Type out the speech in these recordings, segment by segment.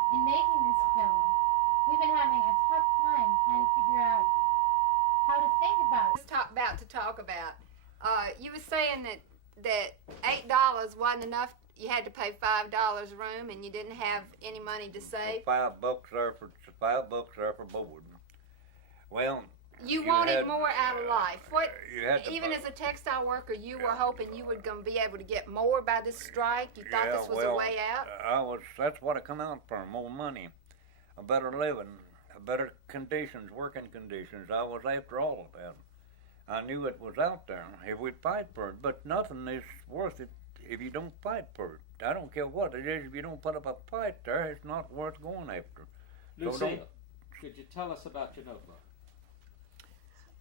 In making this film, we've been having a tough time trying to figure out how to think about it. About to talk about. You were saying that $8 wasn't enough. You had to pay $5 a room, and you didn't have any money to save. $5 there for board. Well, you wanted more out of life. What? Even buy. As a textile worker, you were hoping you were going to be able to get more by this strike. You thought this was a way out. That's what I come out for. More money, a better living, better conditions, working conditions. I was after all of that. I knew it was out there if we'd fight for it, but nothing is worth it if you don't fight for it. I don't care what it is. If you don't put up a fight there, it's not worth going after. Lucille, could you tell us about your notebook?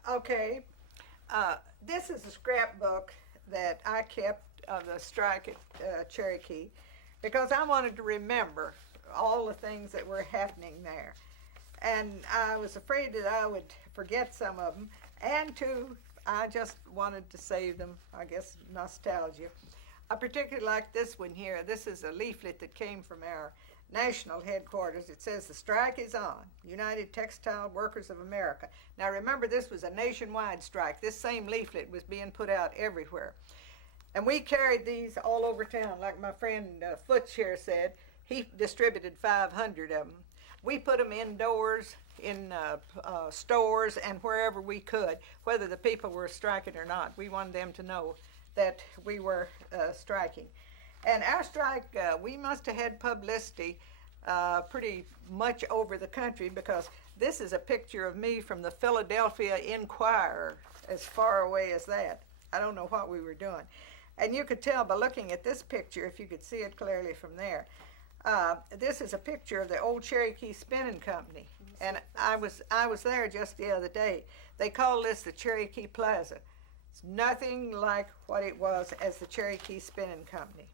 Okay. This is a scrapbook that I kept of the strike at Cherokee because I wanted to remember all the things that were happening there. And I was afraid that I would forget some of them, and I just wanted to save them, I guess, nostalgia. I particularly like this one here. This is a leaflet that came from our national headquarters. It says, "The strike is on, United Textile Workers of America." Now remember, this was a nationwide strike. This same leaflet was being put out everywhere. And we carried these all over town. Like my friend Foots here said, he distributed 500 of them. We put them indoors, in stores, and wherever we could, whether the people were striking or not. We wanted them to know that we were striking. And our strike, we must have had publicity pretty much over the country, because this is a picture of me from the Philadelphia Inquirer, as far away as that. I don't know what we were doing. And you could tell by looking at this picture, if you could see it clearly from there. This is a picture of the old Cherokee Spinning Company, and I was there just the other day. They call this the Cherokee Plaza. It's nothing like what it was as the Cherokee Spinning Company.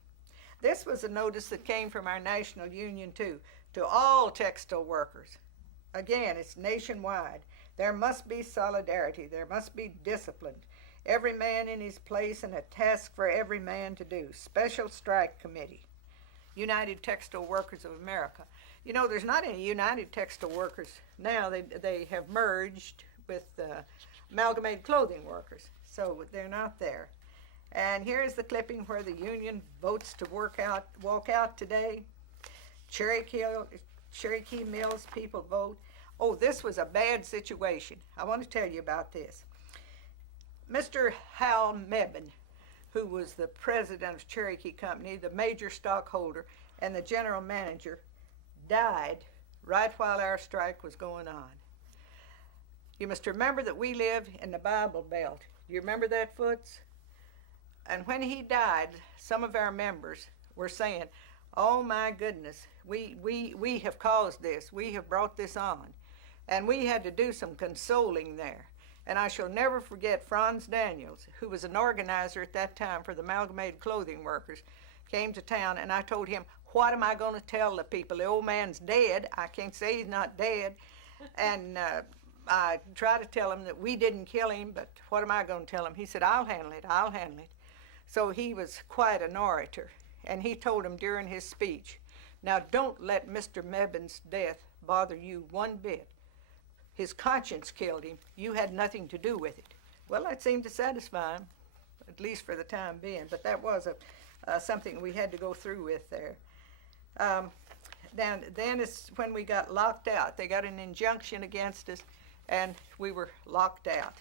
This was a notice that came from our national union too, to all textile workers. Again, it's nationwide. There must be solidarity. There must be discipline. Every man in his place, and a task for every man to do. Special Strike Committee. United Textile Workers of America. You know, there's not any United Textile Workers now. They have merged with Amalgamated Clothing Workers, so they're not there. And here's the clipping where the union votes to walk out today. Cherokee Mills people vote. Oh, this was a bad situation. I want to tell you about this. Mr. Hal Mebane, who was the president of Cherokee Company, the major stockholder, and the general manager, died right while our strike was going on. You must remember that we live in the Bible Belt. You remember that, Foots? And when he died, some of our members were saying, "Oh my goodness, we have caused this. We have brought this on." And we had to do some consoling there. And I shall never forget Franz Daniels, who was an organizer at that time for the Amalgamated Clothing Workers, came to town, and I told him, "What am I going to tell the people? The old man's dead. I can't say he's not dead." And I tried to tell him that we didn't kill him, but what am I going to tell him? He said, "I'll handle it, I'll handle it." So he was quite an orator, and he told him during his speech, "Now don't let Mr. Mebane's death bother you one bit. His conscience killed him. You had nothing to do with it." Well, that seemed to satisfy him, at least for the time being, but that was something we had to go through with there. Then it's when we got locked out. They got an injunction against us, and we were locked out.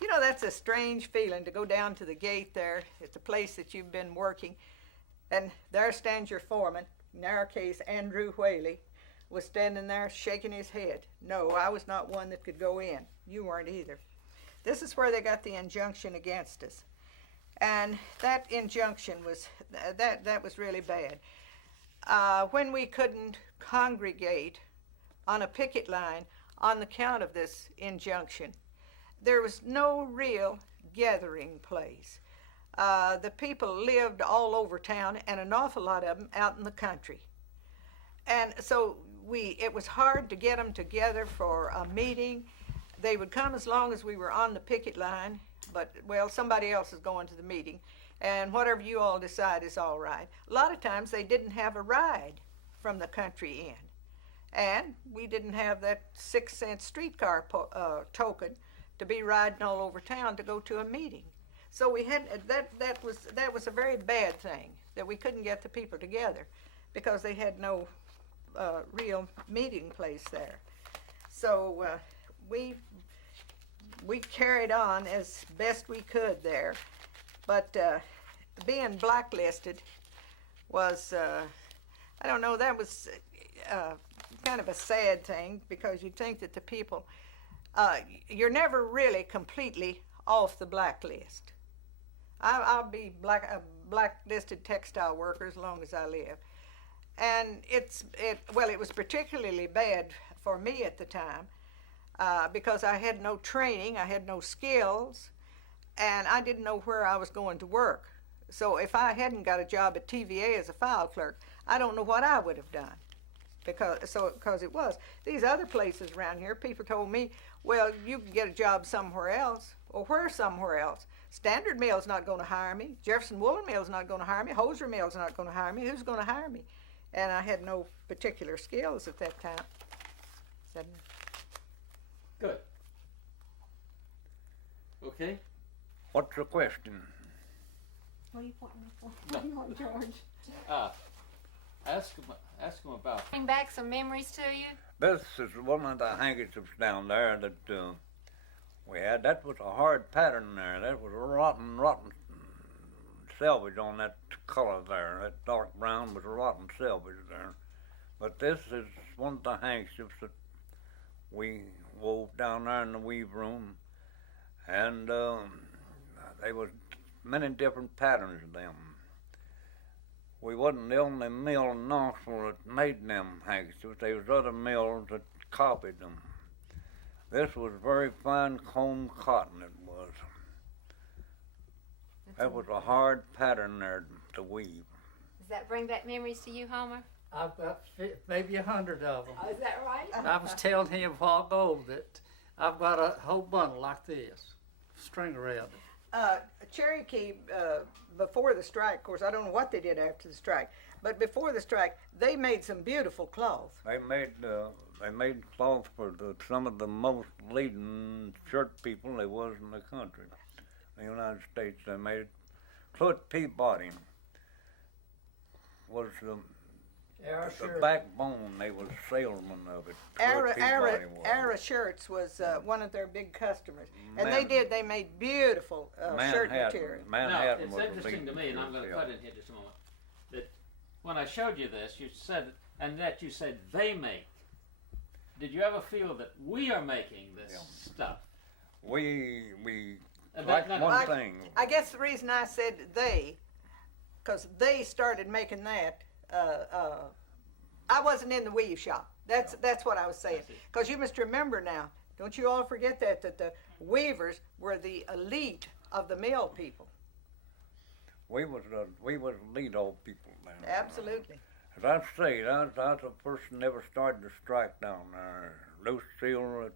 You know, that's a strange feeling to go down to the gate there at the place that you've been working, and there stands your foreman, in our case, Andrew Whaley, was standing there shaking his head. No, I was not one that could go in. You weren't either. This is where they got the injunction against us. And that injunction was, that was really bad. When we couldn't congregate on a picket line on the count of this injunction, there was no real gathering place. The people lived all over town, and an awful lot of them out in the country. And so it was hard to get them together for a meeting. They would come as long as we were on the picket line, but, well, somebody else is going to the meeting, and whatever you all decide is all right. A lot of times they didn't have a ride from the country in. And we didn't have that 6-cent streetcar token to be riding all over town to go to a meeting. So we had that was a very bad thing, that we couldn't get the people together because they had no real meeting place there. So we carried on as best we could there, but being blacklisted was, I don't know, that was kind of a sad thing, because you'd think that the people, you're never really completely off the blacklist. I'll be a blacklisted textile worker as long as I live. And it was particularly bad for me at the time because I had no training, I had no skills, and I didn't know where I was going to work. So if I hadn't got a job at TVA as a file clerk, I don't know what I would have done. Because it was. These other places around here, people told me, well, you can get a job somewhere else. Well, where somewhere else? Standard Mill's not going to hire me. Jefferson Woolen Mill's not going to hire me. Hoser Mill's not going to hire me. Who's going to hire me? And I had no particular skills at that time. Good. Okay. What's the question? What are you pointing me for? What do you want, George? Ask him about. Bring back some memories to you. This is one of the handkerchiefs down there that we had. That was a hard pattern there. That was a rotten selvage on that color there. That dark brown was a rotten selvage there. But this is one of the handkerchiefs that we wove down there in the weave room. And there was many different patterns of them. We wasn't the only mill in Knoxville that made them handkerchiefs. There was other mills that copied them. This was very fine comb cotton, it was. That was a hard pattern there to weave. Does that bring back memories to you, Homer? I've got maybe 100 of them. Oh, is that right? I was telling him a while ago that I've got a whole bundle like this, string around it. Cherokee, before the strike, of course, I don't know what they did after the strike, but before the strike, they made some beautiful cloth. They made cloth for some of the most leading shirt people there was in the country. In the United States, they made it. Clutt Peabody was the backbone. They was salesmen of it. Ara Shirts was one of their big customers, and they made beautiful shirt material. Now, it's interesting to me, and I'm going to cut in here just a moment, that when I showed you this, you said, and that you said they make. Did you ever feel that we are making this stuff? We one thing. I guess the reason I said they, because they started making that. I wasn't in the weave shop. That's what I was saying. Because you must remember now, don't you all forget that the weavers were the elite of the mill people. We was elite old people then. Absolutely. As I say, I was the person never started the strike down there. Lucille,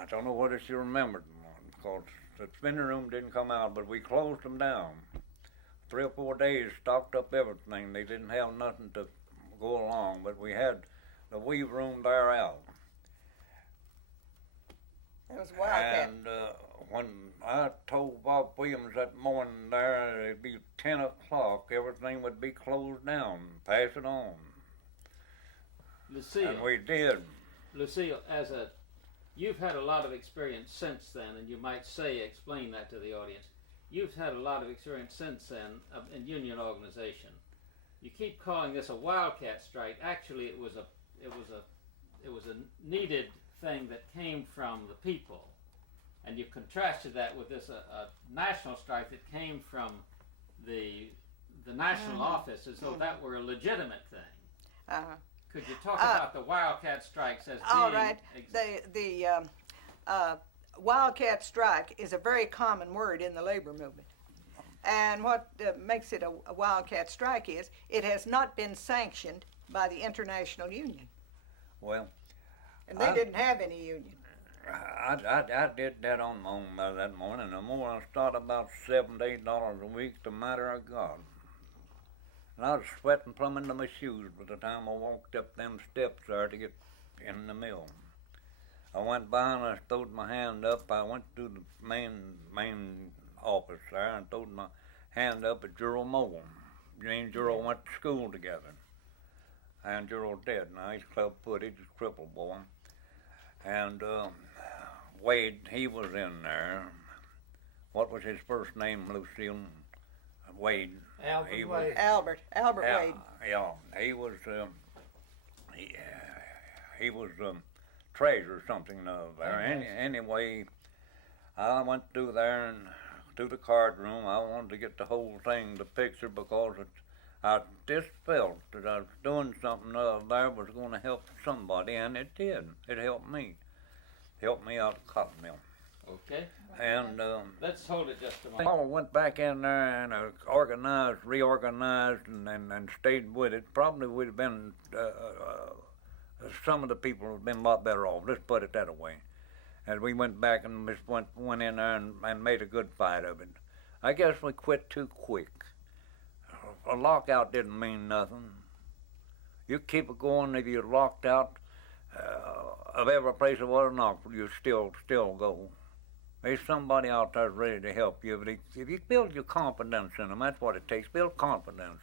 I don't know whether she remembered one, because the spinning room didn't come out, but we closed them down. 3 or 4 days, stocked up everything. They didn't have nothing to go along, but we had the weave room there out. That was Wildcat. And when I told Bob Williams that morning there, it'd be 10 o'clock, everything would be closed down, pass it on. Lucille, and we did. Lucille, you've had a lot of experience since then, and you might explain that to the audience. You've had a lot of experience since then in union organization. You keep calling this a wildcat strike. Actually, it was a needed thing that came from the people, and you contrasted that with this a national strike that came from the national office, as though that were a legitimate thing. Could you talk about the wildcat strikes as being? All right. The wildcat strike is a very common word in the labor movement. And what makes it a wildcat strike is it has not been sanctioned by the International Union. Well, and they didn't have any union. I did that on my own that morning. The more I started about $7 to $8 a week, the matter I got. And I was sweating plumb into my shoes by the time I walked up them steps there to get in the mill. I went by and I throwed my hand up. I went to the main office there and throwed my hand up at Gerald Moe. Me and Gerald went to school together. And Gerald dead now. He's club-footed, he's a crippled boy. And Wade, he was in there. What was his first name, Lucille? Wade. Albert Wade. Albert Wade. Yeah, he was he was treasurer or something there. Anyway, I went through there and to the card room. I wanted to get the whole thing, the picture, because I just felt that I was doing something there was going to help somebody, and it did. It helped me. Helped me out of the cotton mill. Okay. And Let's hold it just a I moment. went back in there and reorganized, and stayed with it. Probably would have been some of the people would have been a lot better off. Let's put it that way. And we went back and just went in there and made a good fight of it. I guess we quit too quick. A lockout didn't mean nothing. You keep it going if you're locked out of every place that was knocked, you still go. There's somebody out there ready to help you. But if you build your confidence in them, that's what it takes. Build confidence.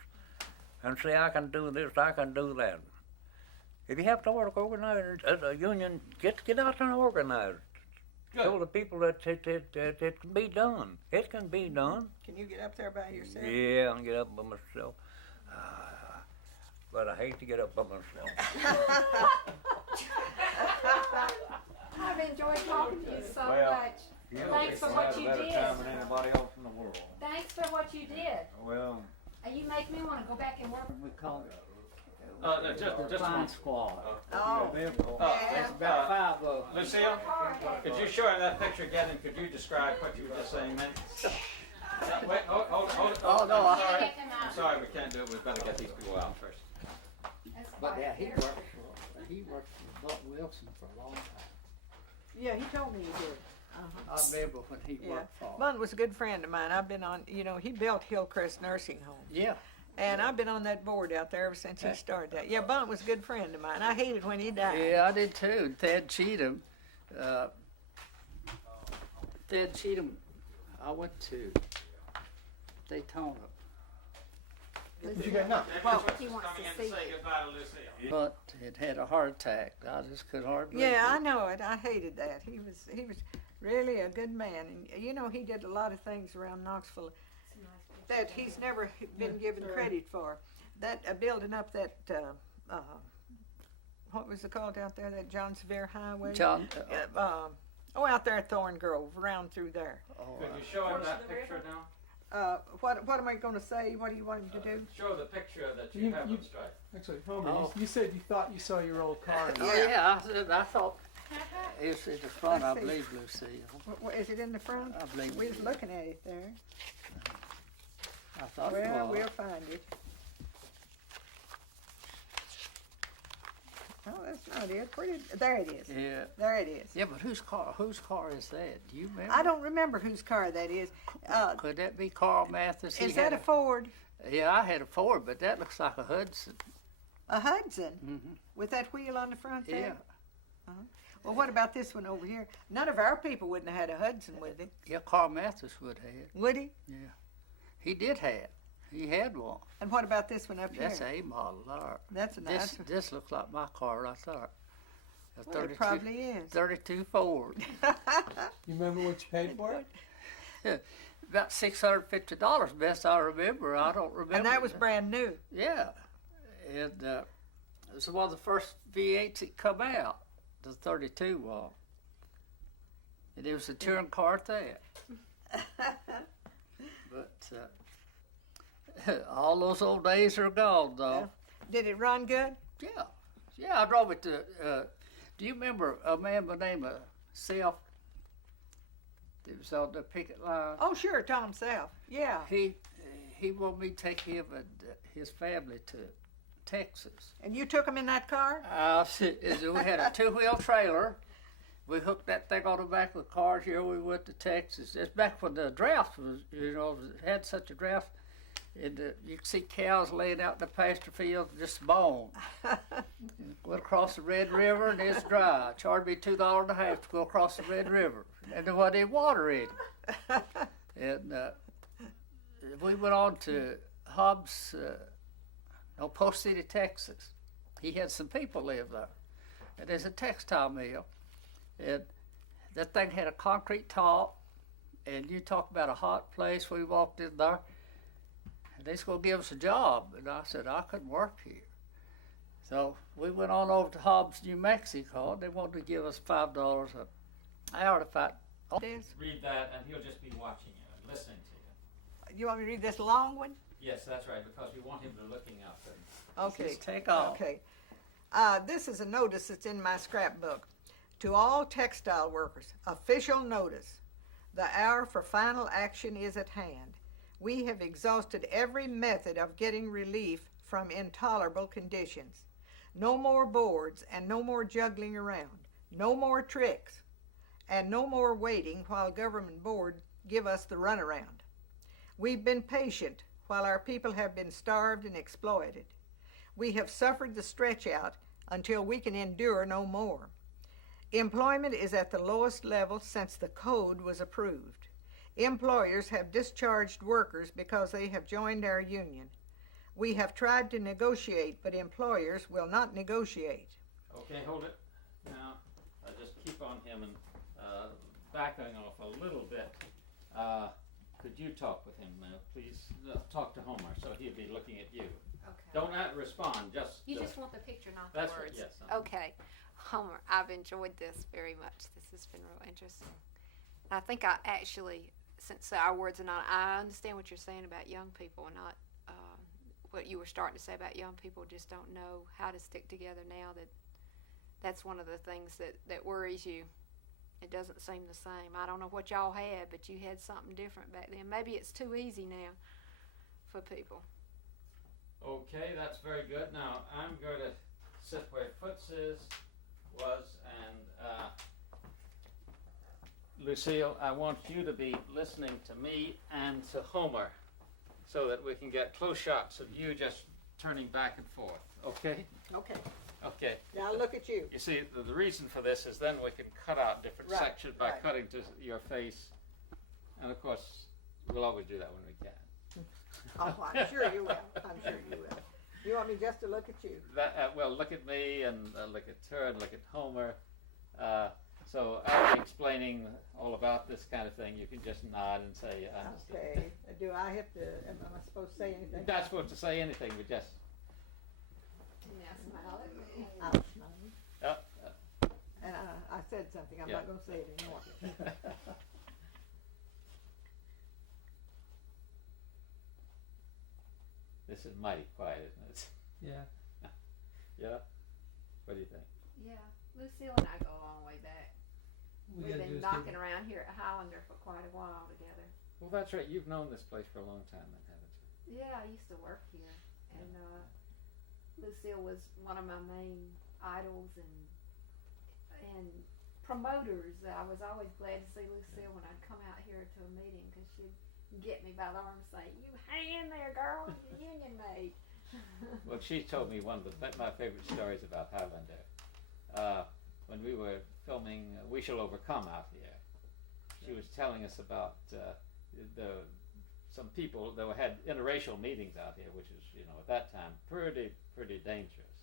And say, I can do this, I can do that. If you have to work organized as a union, get out there and organize. Good. Show the people that it can be done. It can be done. Can you get up there by yourself? Yeah, I can get up by myself. But I hate to get up by myself. I've enjoyed talking to you so Well, much. Thanks for what you did. Time than anybody else in the world. Thanks for what you did. Well, You make me want to go back and work. We call it Just Fine one. Squad. Oh, There's about 5 of them. Lucille, could you show him that picture again, and could you describe what you were just saying, man? Wait, hold. Oh, no, I'm sorry. Get them out. I'm sorry, we can't do it. We've got to get these people out first. But yeah, he worked for Buck Wilson for a long time. yeah, he told me he did. I remember when he Yeah. worked for him. Bun was a good friend of mine. I've been on, he built Hillcrest Nursing Home. Yeah. And I've been on that board out there ever since he started that. Yeah, Bunt was a good friend of mine. I hated when he died. Yeah, I did too. Ted Cheatham. I went to Daytona. What you got now? Well, he wants to see Say you. goodbye to Lucille. But it had a heart attack. I just could hardly. Yeah, I know it. I hated that. He was really a good man, and he did a lot of things around Knoxville that he's never been given credit for. That building up that what was it called out there? That John Sevier Highway. John. Out there at Thorn Grove, around through there. Could you show him that picture now? What am I going to say? What do you want him to do? Show the picture that you have on strike. Actually, Homer, Oh. you said you thought you saw your old car. Oh yeah, I thought it's in the front. I Let's see. believe, Lucille. Is it in the front? I believe. We was looking at it there. I thought it Well, was. we'll find it. Oh, that's not it. There it is. Yeah. There it is. Yeah, but whose car is that? Do you remember? I don't remember whose car that is. Could that be Carl Mathis? He Is that had a Ford? Yeah, I had a Ford, but that looks like a Hudson. A Hudson? Mm-hmm. With that wheel on the front there? Yeah. Well, what about this one over here? None of our people wouldn't have had a Hudson with it. Yeah, Carl Mathis would have. Would he? Yeah. He did have. He had one. And what about this one up That's here? a model there. That's a nice This one. this looks like my car right there. A Well, it probably is. 32 Ford. You remember what you paid for it? About $650, best I remember. I don't remember. And that was brand new. Yeah. And it was one of the first V8s that come out, the 32 was. And it was a touring car at that. But all those old days are gone, though. Did it run good? Yeah. Yeah, I drove it to, do you remember a man by the name of Self? That was on the picket line. Oh, sure, Tom Self. Yeah. He wanted me to take him and his family to Texas. And you took him in that car? We had a two-wheel trailer. We hooked that thing on the back of the car. Here we went to Texas. It's back when the draft was, had such a draft. You can see cows laying out in the pasture field, just bone. Went across the Red River and it's dry. Charged me $2.50 to go across the Red River, and there wasn't any water in it. And we went on to Hobbs, Post City, Texas. He had some people live there, and there's a textile mill, and that thing had a concrete top. And you talk about a hot place. We walked in there. They was going to give us a job, and I said I couldn't work here. So we went on over to Hobbs, New Mexico, and they wanted to give us $5 an hour to fight. Read that, and he'll just be watching you and listening to you. You want me to read this long one? Yes, that's right, because we want him to looking out there. Okay. Just take off. Okay. This is a notice that's in my scrapbook. To all textile workers, official notice. The hour for final action is at hand. We have exhausted every method of getting relief from intolerable conditions. No more boards and no more juggling around. No more tricks. And no more waiting while government boards give us the runaround. We've been patient while our people have been starved and exploited. We have suffered the stretch out until we can endure no more. Employment is at the lowest level since the code was approved. Employers have discharged workers because they have joined our union. We have tried to negotiate, but employers will not negotiate. Okay, hold it. Now, just keep on him and backing off a little bit. Could you talk with him, please? Talk to Homer, so he'll be looking at you. Okay. Don't respond, just... You just want the picture, not the That's words. right, yes. Okay. Homer, I've enjoyed this very much. This has been real interesting. I think I actually, since our words are not, I understand what you're saying about young people and not what you were starting to say about young people just don't know how to stick together now. That's one of the things that worries you. It doesn't seem the same. I don't know what y'all had, but you had something different back then. Maybe it's too easy now for people. Okay, that's very good. Now, I'm going to sit where Foots was, and Lucille, I want you to be listening to me and to Homer so that we can get close shots of you just turning back and forth, okay? Okay. Okay. Now look at you. You see, the reason for this is then we can cut out different Right, sections by right. cutting to your face, and of course, we'll always do that when we can. Oh, I'm sure you will. I'm sure you will. You want me just to look at you? Well, look at me and look at her and look at Homer. So I'll be explaining all about this kind of thing. You can just nod and say, I understand. Okay. Do I have to, am I supposed to say anything? You're not supposed to say anything, but just... Now smile at me. I'll smile. Uh, And I said something. I'm Yeah. not going to say it anymore. This is mighty quiet, isn't it? Yeah. Yeah? What do you think? Yeah, Lucille and I go a long way back. We We've gotta been do is knocking around here at Highlander for quite a while together. Well, that's right. You've known this place for a long time, then, haven't you? Yeah, I used to work here, and Lucille was one of my main idols and promoters. I was always glad to see Lucille when I'd come out here to a meeting because she'd get me by the arm and say, "You hang in there, girl, you're union mate." Well, she told me one of my favorite stories about Highlander. When we were filming We Shall Overcome out here, she was telling us about some people that had interracial meetings out here, which is, at that time pretty dangerous.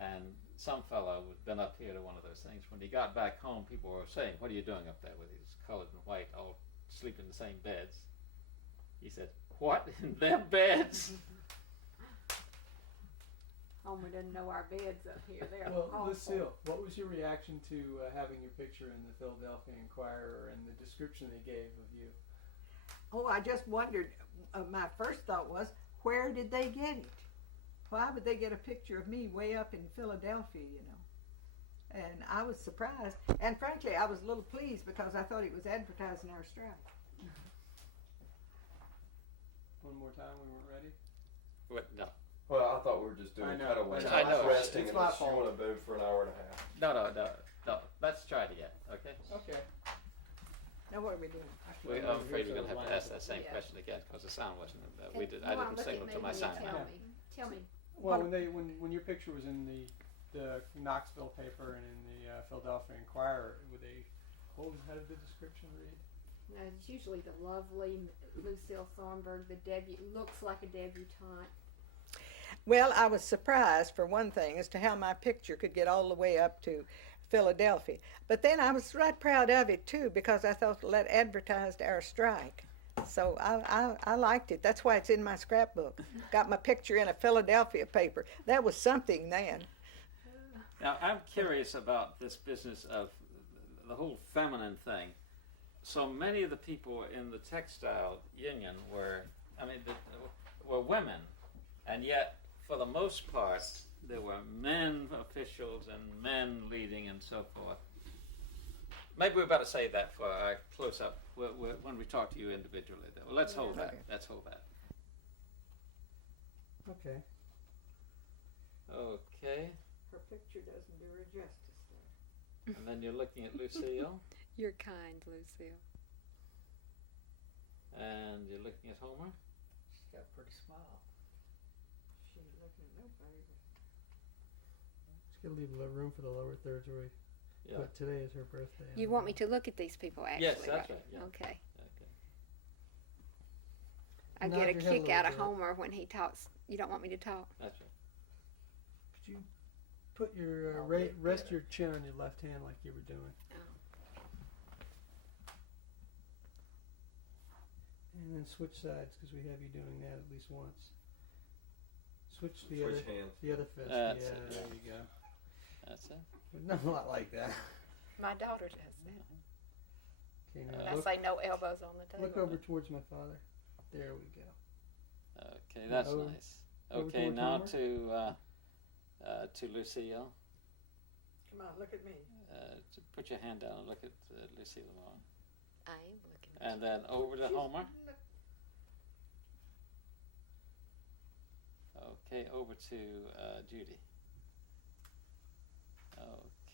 And some fellow had been up here to one of those things. When he got back home, people were saying, "What are you doing up there with these colored and white all sleep in the same beds?" He said, "What, in them beds?" Homer doesn't know our beds up here. They're Well, awful. Lucille, what was your reaction to having your picture in the Philadelphia Inquirer and the description they gave of you? Oh, I just wondered. My first thought was, where did they get it? Why would they get a picture of me way up in Philadelphia, And I was surprised. And frankly, I was a little pleased because I thought it was advertising our strike. One more time, we weren't ready. What? No. Well, I thought we were just doing I know. cutaways. I know. Resting It's my unless you fault. want to move for an hour and a half. No. Let's try it again, okay? Okay. Now what are we doing? I'm afraid you're going to have to ask that same Yeah. question again because the sound wasn't. I Well, didn't look at signal me to my when you sound. Tell me. Well, when your picture was in the Knoxville paper and in the Philadelphia Inquirer, how did the description read? It's usually the lovely Lucille Thornburg, looks like a debutante. Well, I was surprised, for one thing, as to how my picture could get all the way up to Philadelphia. But then I was right proud of it, too, because I thought that advertised our strike. So I liked it. That's why it's in my scrapbook. Got my picture in a Philadelphia paper. That was something then. Now, I'm curious about this business of the whole feminine thing. So many of the people in the textile union were women, and yet, for the most part, there were men officials and men leading and so forth. Maybe we're about to say that for our close-up when we talk to you individually. Well, let's hold that. Let's hold that. Okay. Okay. Her picture doesn't do her justice there. And then you're looking at Lucille. You're kind, Lucille. And you're looking at Homer. She's got a pretty smile. She's looking at nobody. Just gotta leave a little room for the lower thirds where we. Yeah. But today is her birthday. You want me to look at these people, actually? Yes, that's right. Yeah. Okay. Okay. I Nod get a your head a kick little out of bit. Homer when he talks. You don't want me to talk? That's right. Could you put your rest your chin on your left hand like you were doing? And then switch sides because we have you doing that at least once. Switch the other hands. the other fist. That's yeah, it. there you go. That's it. But not a lot like that. My daughter does that. Okay, And now I say no elbows on the table. look over towards my father. There we go. Okay, that's over- nice. over Okay, toward now Homer. to Lucille. Come on, look at me. To put your hand down and look at Lucille Lamar. I am looking at And then over to Homer. Okay, over to Judy.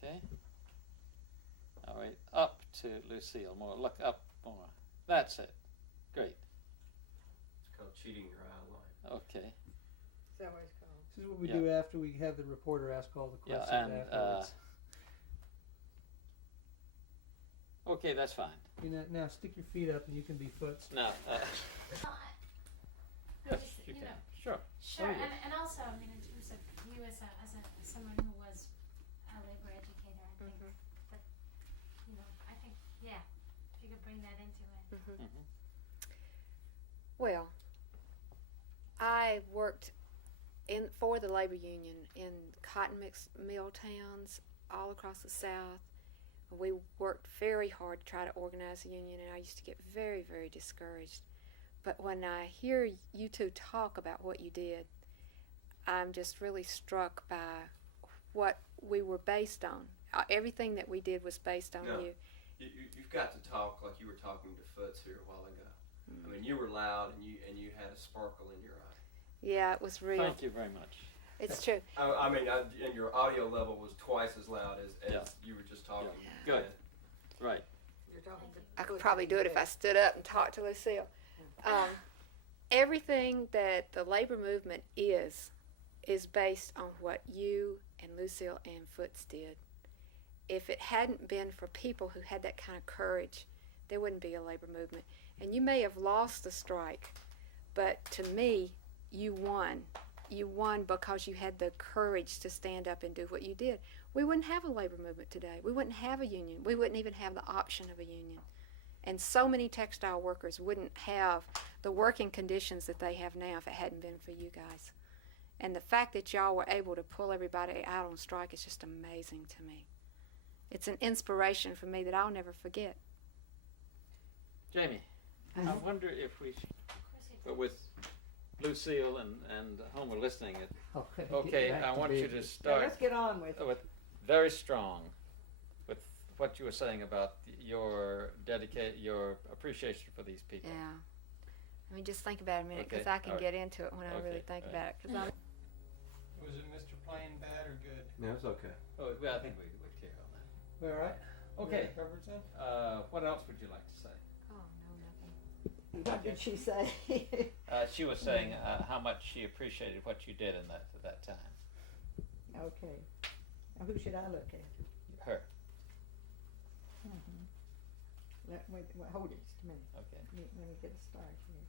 Okay. All right, up to Lucille. More. Look up more. That's it. Great. It's called cheating your eye line. Okay. Is that what it's called? This is what we Yeah. do after we have the reporter ask all the Yeah, questions and afterwards. okay, that's fine. Now stick your feet up and you can be foots. Now, yes, Just, you you can. know. Sure. Sure, Oh, yeah. and also, I mean, in terms of you as someone who was a labor educator, I think that, you know, I think, yeah, if you could bring that into it. Mhm. Well, I worked for the labor union in cotton mix mill towns all across the South. We worked very hard to try to organize a union, and I used to get very, very discouraged. But when I hear you two talk about what you did, I'm just really struck by what we were based on. Everything that we did was based on No. you. You've got to talk like you were talking to Foots here a while ago. I mean, you were loud and you had a sparkle in your eye. Yeah, it was real. Thank you very much. It's true. I mean, and your audio level was twice as loud as Yeah. you were just talking. Yeah. Good. Right. You're talking to I could probably do it if I stood up and talked to Lucille. Everything that the labor movement is based on what you and Lucille and Foots did. If it hadn't been for people who had that kind of courage, there wouldn't be a labor movement. And you may have lost the strike, but to me, you won. You won because you had the courage to stand up and do what you did. We wouldn't have a labor movement today. We wouldn't have a union. We wouldn't even have the option of a union. And so many textile workers wouldn't have the working conditions that they have now if it hadn't been for you guys. And the fact that y'all were able to pull everybody out on strike is just amazing to me. It's an inspiration for me that I'll never forget. Jamie, I wonder if we, Of course it but with Lucille and Homer listening, Okay. okay, get back I want you to business. start let's get on with it. with very strong with what you were saying about your appreciation for these people. Yeah. I mean, just think about it a minute, because Okay, I can all right. get into it when I really Okay, think all about it. Because Was it Mr. Plain bad or good? No, it's okay. Oh, well, I think we clear on that. All right. Okay. Covered then? What else would you like to say? Oh, no, nothing. What did she say? She was saying how much she appreciated what you did in that at that time. Okay. Now who should I look at? Her. Wait, hold it just a minute. Okay. Let me get a start here.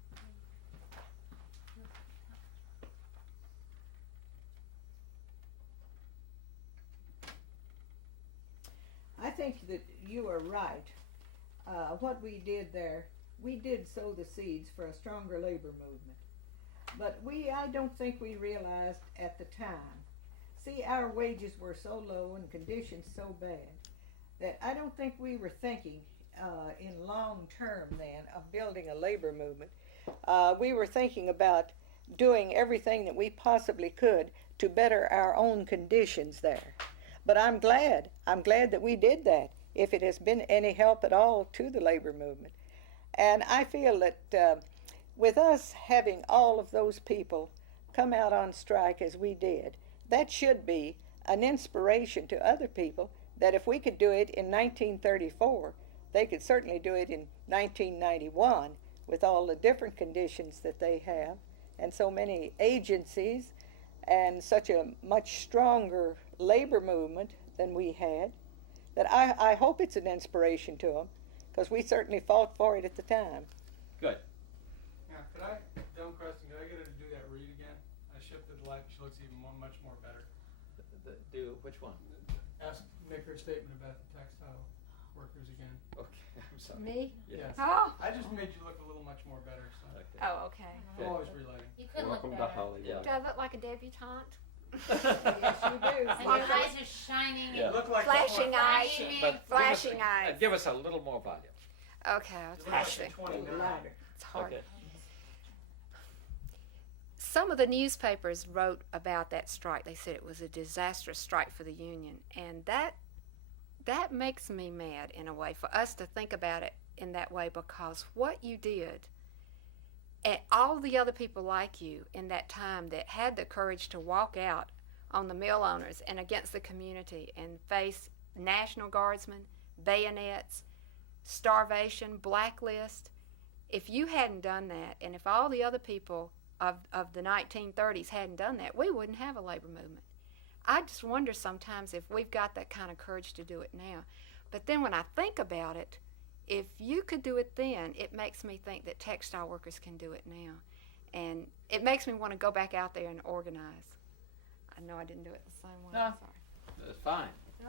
I think that you are right. What we did there, we did sow the seeds for a stronger labor movement. But I don't think we realized at the time. See, our wages were so low and conditions so bad that I don't think we were thinking in long term then of building a labor movement. We were thinking about doing everything that we possibly could to better our own conditions there. But I'm glad that we did that, if it has been any help at all to the labor movement. And I feel that with us having all of those people come out on strike as we did, that should be an inspiration to other people that if we could do it in 1934, they could certainly do it in 1991 with all the different conditions that they have and so many agencies and such a much stronger labor movement than we had, that I hope it's an inspiration to them, because we certainly fought for it at the time. Good. Yeah, Dumb question, could I get her to do that read again? I shifted the light, she looks even much more better. Do which one? Make her statement about the textile workers again. Okay, I'm sorry. Me? Yes. Oh. I just made you look a little much more better, so. Okay. Oh, okay. I'm always relighting. You could Welcome look to better. Hollywood. Yeah. Do I look like a debutante? Yes, you do. And your eyes are shining Yeah. and Look like Flashing eyes. flashing. But Flashing eyes. give us a little more volume. Okay, I'll You look like try you're to. 29. Louder. It's hard. Okay. Some of the newspapers wrote about that strike. They said it was a disastrous strike for the union, and that makes me mad in a way for us to think about it in that way, because what you did, and all the other people like you in that time that had the courage to walk out on the mill owners and against the community and face National Guardsmen, bayonets, starvation, blacklist. If you hadn't done that, and if all the other people of the 1930s hadn't done that, we wouldn't have a labor movement. I just wonder sometimes if we've got that kind of courage to do it now. But then when I think about it, if you could do it then, it makes me think that textile workers can do it now. And it makes me want to go back out there and organize. I know I didn't do it the same way. No. Sorry. That's fine.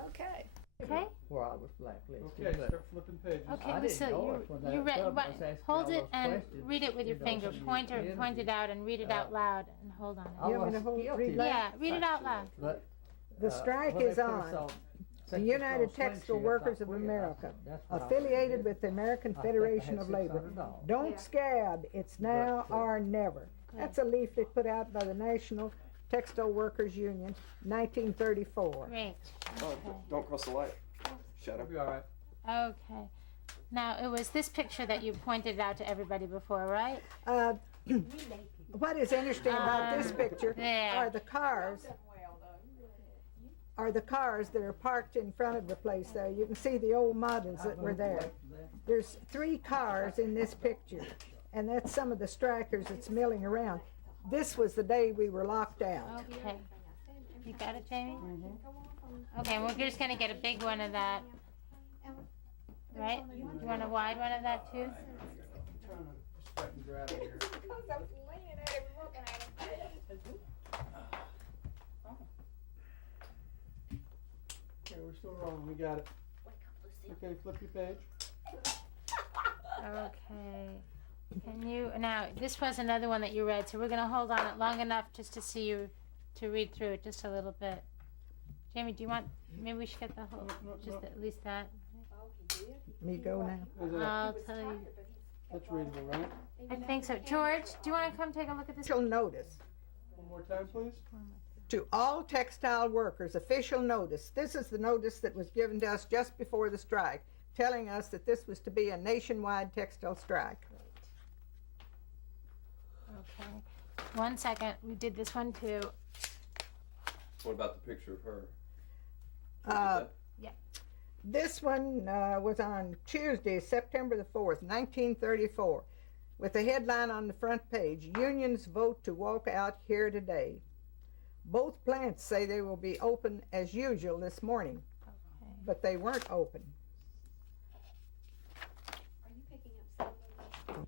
Okay. Okay. Where I was blacklisted. Okay, but start flipping pages. Okay, I didn't Lucille, know it when you that read. club What, was asking hold all it those and questions, read it with your you know, finger. so you Point it interview. out and read it out loud and hold on I it. You want me was to hold- guilty read of that? Yeah, read it out loud. But The strike when they is put us on. The section United 12 swing Textile shift, Workers I of quit. I America, said, "That's what I affiliated did." with the American I think I Federation had of Labor. $600. Don't Yeah. scab, it's now But, or never. That's a leaflet put out by the National Textile Workers Union, 1934. Great. Don't cross the light. Shadow. It'll be all right. Okay. Now, it was this picture that you pointed out to everybody before, right? What is interesting about this picture there. are the cars. Are the cars that are parked in front of the place there. You can see the old models that were there. There's 3 cars in this picture, and that's some of the strikers that's milling around. This was the day we were locked out. Okay. You got it, Jamie? Okay, we're just going to get a big one of that. Right? You want a wide one of that too? Just wet and grab it here. Okay, we're still rolling. We got it. Okay, flip your page. Okay. Can you, now, this was another one that you read, so we're going to hold on it long enough just to see you, to read through it just a little bit. Jamie, do you want, maybe we should get the whole, just at least that? Me go now. Is it I'll tell you. That's readable, right? I think so. George, do you want to come take a look at this? Official notice One more time, please. to all textile workers, official notice. This is the notice that was given to us just before the strike, telling us that this was to be a nationwide textile strike. Okay. 1 second. We did this one too. What about the picture of her? Uh, This one was on Tuesday, September the 4th, 1934, with the headline on the front page, Unions vote to walk out here today. Both plants say they will be open as usual this morning, but they weren't open. Are you picking up something?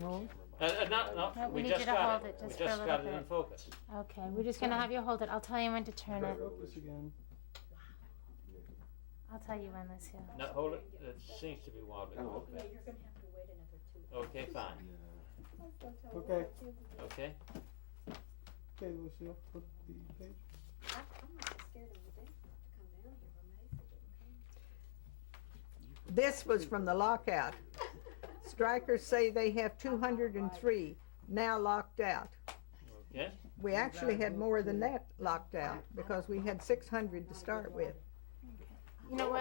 No. No, No, we we need just you to got hold it. it We just for a just little got it in bit. focus. Okay, we're just gonna have you hold it. I'll tell you when to turn it. Focus again. I'll tell you when, Lucille. No, hold it. It seems to be wobbling a little Yeah, bit. you're gonna have to wait another 2 Okay, fine. Okay. Okay. Okay, Lucille, flip the page. I'm not scared of the date to come down here. I'm amazed it didn't come. This was from the lockout. Strikers say they have 203 now locked out. Okay. We actually had more than that locked out because we had 600 to start with. You know what?